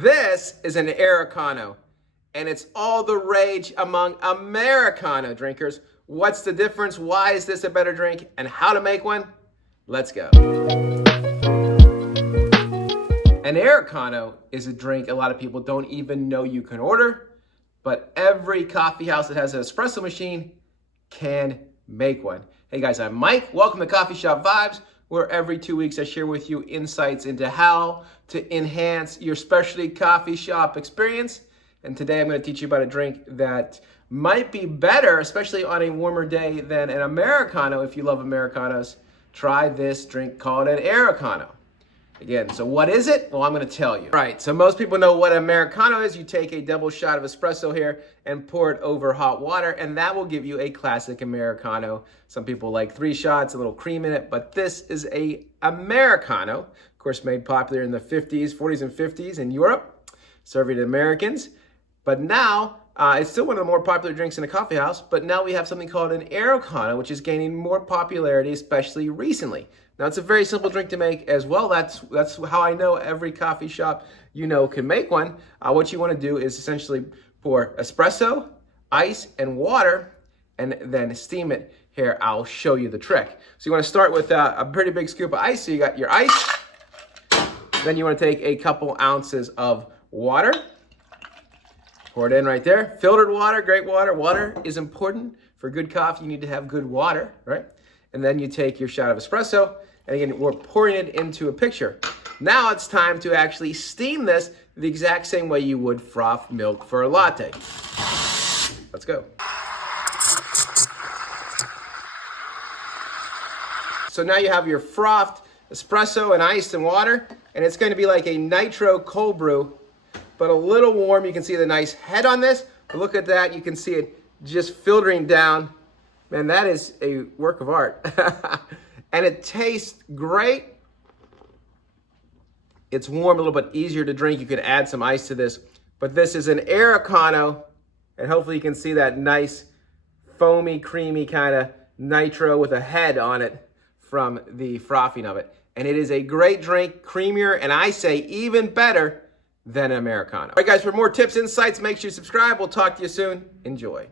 This is an Aerocano, and it's all the rage among Americano drinkers. What's the difference? Why is this a better drink? And how to make one? Let's go. An Aerocano is a drink a lot of people don't even know you can order, but every coffee house that has an espresso machine can make one. Hey guys, I'm Mike. Welcome to CoffeeShop Vibes, where every 2 weeks I share with you insights into how to enhance your specialty coffee shop experience. And today I'm going to teach you about a drink that might be better, especially on a warmer day, than an Americano. If you love Americanos, try this drink called an Aerocano. Again, so what is it? Well, I'm going to tell you. Right, so most people know what Americano is. You take a double shot of espresso here and pour it over hot water, and that will give you a classic Americano. Some people like 3 shots, a little cream in it, but this is a Americano, of course, made popular in the 40s and 50s in Europe, serving to Americans. But now, it's still one of the more popular drinks in a coffee house, but now we have something called an Aerocano, which is gaining more popularity, especially recently. Now, it's a very simple drink to make as well. That's how I know every coffee shop can make one. What you want to do is essentially pour espresso, ice, and water, and then steam it. Here, I'll show you the trick. So you want to start with a pretty big scoop of ice. So you got your ice. Then you want to take a couple ounces of water. Pour it in right there. Filtered water, great water. Water is important. For good coffee, you need to have good water, right? And then you take your shot of espresso, and again, we're pouring it into a pitcher. Now it's time to actually steam this the exact same way you would froth milk for a latte. Let's go. So now you have your frothed espresso and ice and water, and it's going to be like a nitro cold brew, but a little warm. You can see the nice head on this. But look at that. You can see it just filtering down. Man, that is a work of art. And it tastes great. It's warm, a little bit easier to drink. You could add some ice to this. But this is an Aerocano, and hopefully you can see that nice, foamy, creamy kind of nitro with a head on it from the frothing of it. And it is a great drink, creamier, and I say even better than an Americano. All right, guys, for more tips, insights, make sure you subscribe. We'll talk to you soon. Enjoy.